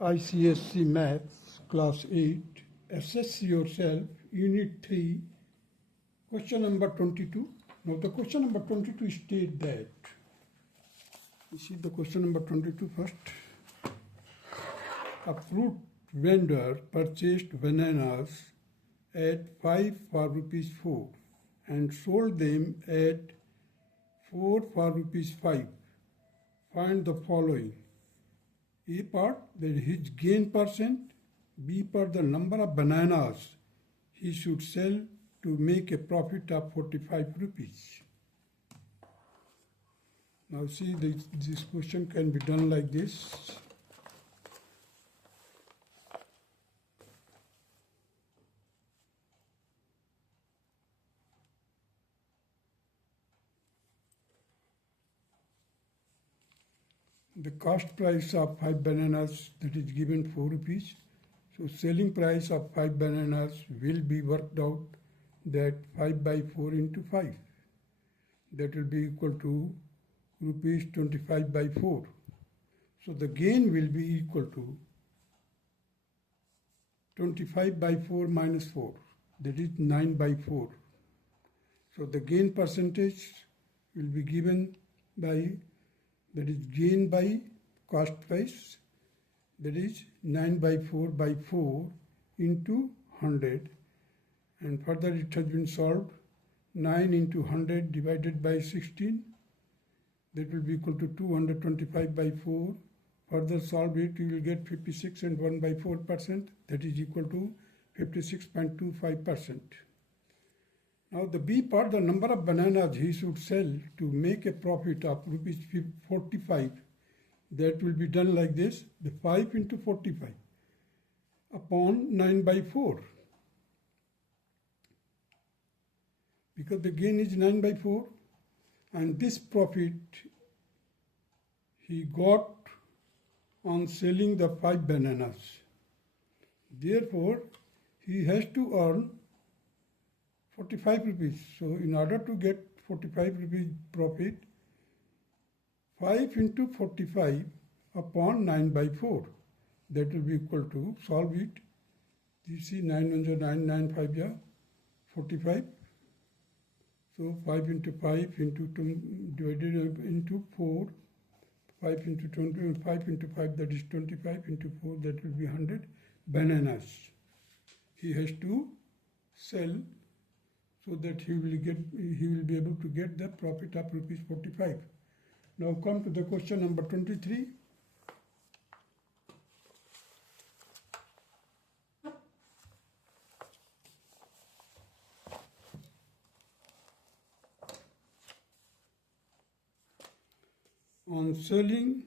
ICSE Maths, Class 8, Assess Yourself, Unit 3, question number 22. Now the question number 22 states that, you see the question number 22 first. A fruit vendor purchased bananas at 5 for rupees 4 and sold them at 4 for rupees 5. Find the following. A part, that his gain percent. B part, the number of bananas he should sell to make a profit of 45 rupees. Now see, this question can be done like this. The cost price of 5 bananas, that is given 4 rupees. So selling price of 5 bananas will be worked out, that 5 by 4 into 5. That will be equal to rupees 25 by 4. So the gain will be equal to 25 by 4 minus 4. That is 9 by 4. So the gain percentage will be given by, that is gain by cost price, that is 9 by 4 by 4 into 100, and further it has been solved. 9 into 100 divided by 16, that will be equal to 225 by 4. Further solve it, you will get 56 and 1 by 4%, that is equal to 56.25%. Now the B part, the number of bananas he should sell to make a profit of rupees 45, that will be done like this, the 5 into 45 upon 9 by 4. Because the gain is 9 by 4, and this profit he got on selling the 5 bananas. Therefore, he has to earn 45 rupees. So in order to get 45 rupees profit, 5 into 45 upon 9 by 4. That will be equal to, solve it. You see 9 1 9, 9 5 ja 45. So 5 into 5 into 2 divided into 4. 5 into 20, 5 into 5, that is 25 into 4, that will be 100 bananas. He has to sell so that he will be able to get the profit of rupees 45. Now come to the question number 23. On selling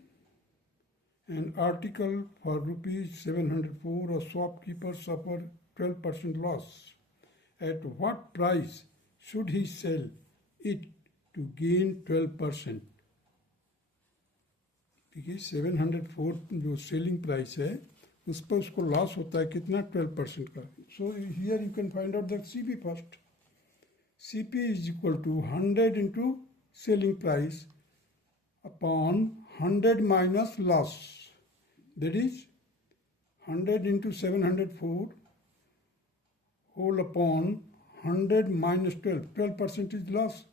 an article for rupees 704, a shopkeeper suffered 12% loss. At what price should he sell it to gain 12%? देखिए 704 जो selling price है उस पर उसको loss होता है कितना 12% का. So here you can find out the CP first. CP is equal to 100 into selling price upon 100 minus loss. That is 100 into 704 whole upon 100 minus 12. 12% is loss.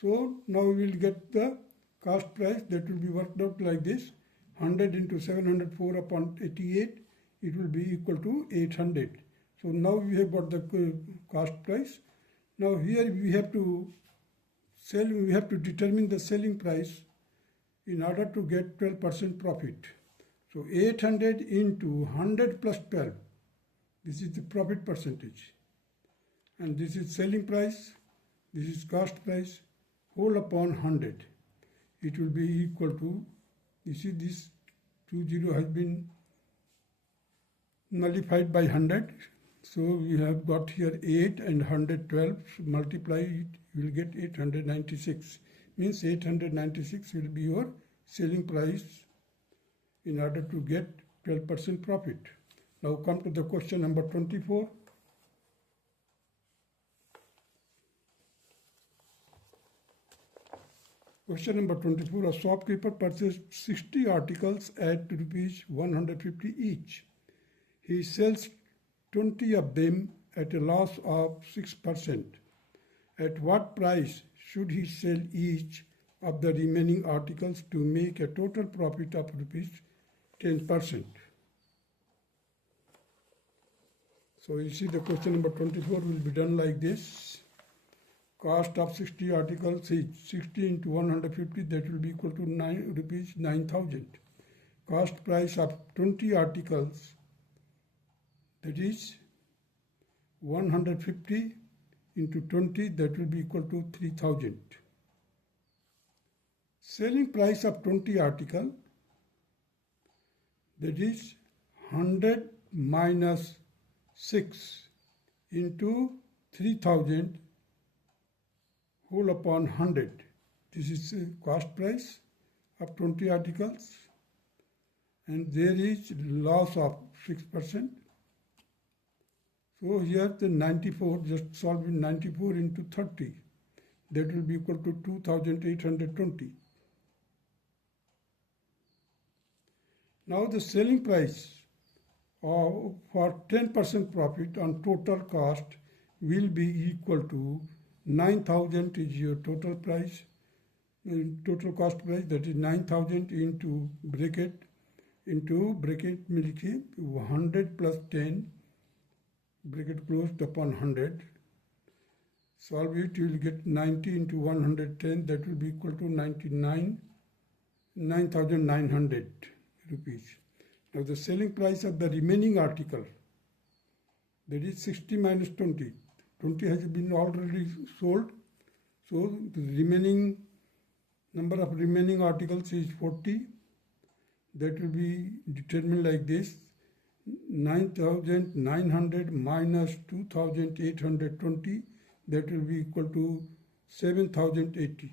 So now we will get the cost price, that will be worked out like this. 100 into 704 upon 88, it will be equal to 800. So now we have got the cost price. Now here we have to sell, we have to determine the selling price in order to get 12% profit. So 800 into 100 plus 12, this is the profit percentage. And this is selling price, this is cost price, whole upon 100. It will be equal to, you see this 20 has been nullified by 100. So we have got here 8 and 112, so multiply it, you will get 896. Means 896 will be your selling price in order to get 12% profit. Now come to the question number 24. Question number 24. A shopkeeper purchased 60 articles at rupees 150 each. He sells 20 of them at a loss of 6%. At what price should he sell each of the remaining articles to make a total profit of rupees 10%? So you see the question number 24 will be done like this. Cost of 60 articles is 60 into 150, that will be equal to rupees 9,000. Cost price of 20 articles, that is 150 into 20, that will be equal to 3,000. Selling price of 20 article, that is 100 minus 6 into 3,000 whole upon 100. This is the cost price of 20 articles, and there is loss of 6%. So here the 94, just solve 94 into 30. That will be equal to 2,820. Now the selling price for 10% profit on total cost will be equal to 9,000 is your total price, total cost price, that is 9,000 into bracket में लिखिए 100 plus 10 bracket closed upon 100. Solve it, you will get 90 into 110, that will be equal to 9,900 rupees. Now the selling price of the remaining article, that is 60 minus 20. 20 has been already sold, so the remaining number of remaining articles is 40. That will be determined like this: 9,900 minus 2,820, that will be equal to 7,080.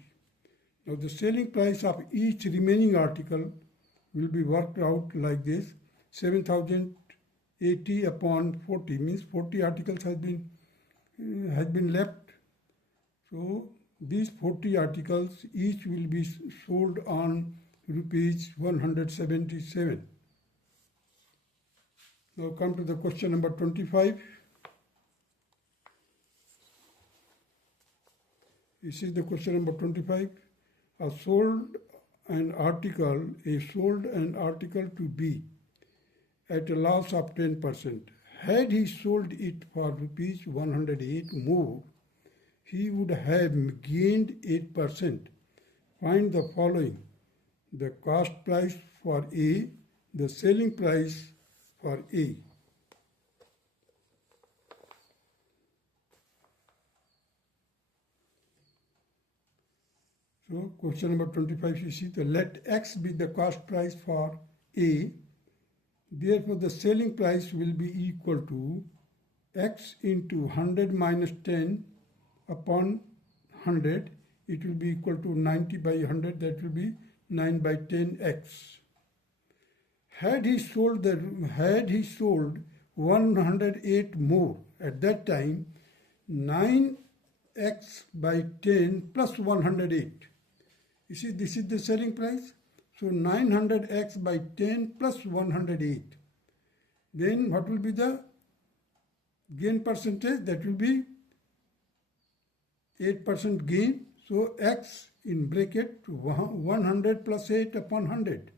Now the selling price of each remaining article will be worked out like this: 7,080 upon 40 means 40 articles has been left. So these 40 articles each will be sold on rupees 177. Now come to the question number 25. This is the question number 25. A sold an article to B at a loss of 10%. Had he sold it for rupees 108 more, he would have gained 8%. Find the following: the cost price for A, the selling price for A. So question number 25, you see, let X be the cost price for A. Therefore, the selling price will be equal to X into 100 minus 10 upon 100. It will be equal to 90 by 100. That will be 9 by 10x. Had he sold 108 more at that time, 9x by 10 plus 108. You see, this is the selling price. So 900x by 10 plus 108. Then what will be the gain percentage? That will be 8% gain. So x in bracket 100 plus 8 upon 100.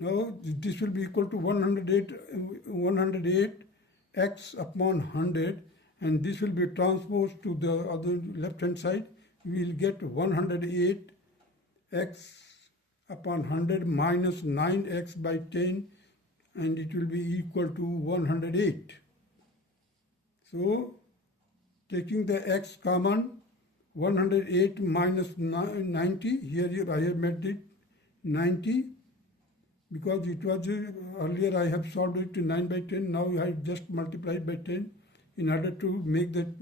Now this will be equal to 108 x upon 100, and this will be transposed to the other left hand side. We will get 108 x upon 100 minus 9x by 10, and it will be equal to 108. So taking the x common, 108 minus 90, here I have made it 90, because it was earlier I have solved it to 9 by 10, now I have just multiplied by 10 in order to make the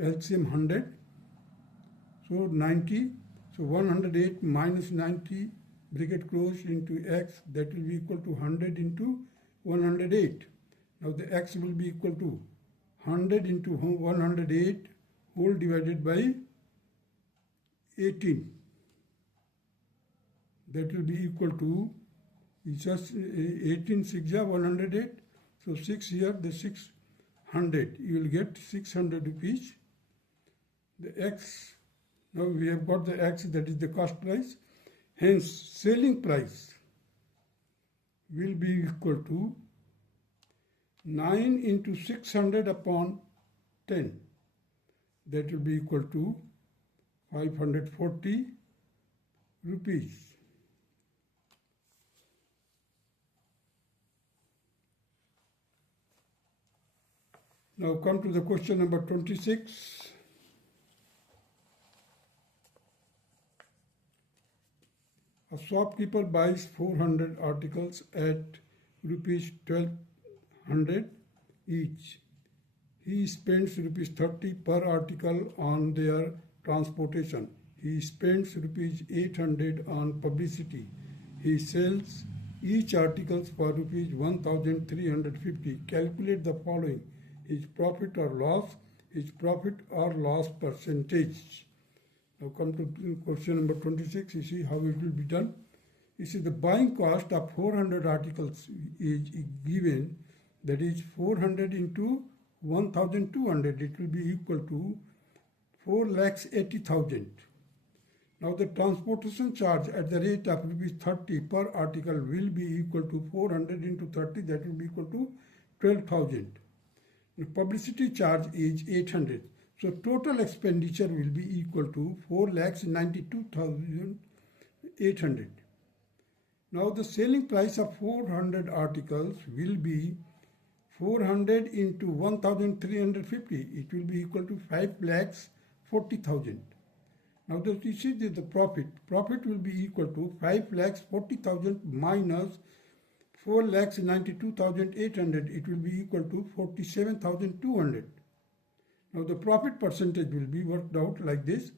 LCM 100. So 90, so 108 minus 90, bracket closed, into x, that will be equal to 100 into 108. Now the x will be equal to 100 into 108 whole divided by 18. That will be equal to, it's just 18 6 108. So 6 here, the 600. You will get 600 rupees. The X, now we have got the X, that is the cost price. Hence, selling price will be equal to 9 into 600 upon 10. That will be equal to 540 rupees. Now come to the question number 26. A shopkeeper buys 400 articles at rupees 1200 each. He spends rupees 30 per article on their transportation. He spends rupees 800 on publicity. He sells each article for rupees 1350. Calculate the following: his profit or loss percentage. Now come to question number 26. You see how it will be done. You see the buying cost of 400 articles is given, that is 400 into 1200. It will be equal to 4,80,000. Now the transportation charge at the rate of rupees 30 per article will be equal to 400 into 30. That will be equal to 12,000. The publicity charge is 800. So total expenditure will be equal to 4,92,800. Now the selling price of 400 articles will be 400 into 1350. It will be equal to 5,40,000. Now you see the profit. Profit will be equal to 5,40,000 minus 4,92,800. It will be equal to 47,200. Now the profit percentage will be worked out like this: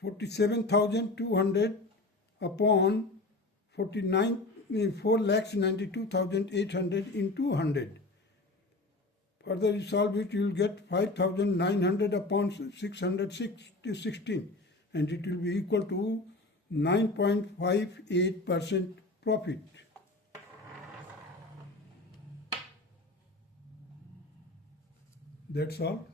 47,200 upon 4,92,800 into 100. Further you solve it, you will get 5,900 upon 616, and it will be equal to 9.58% profit. That's all.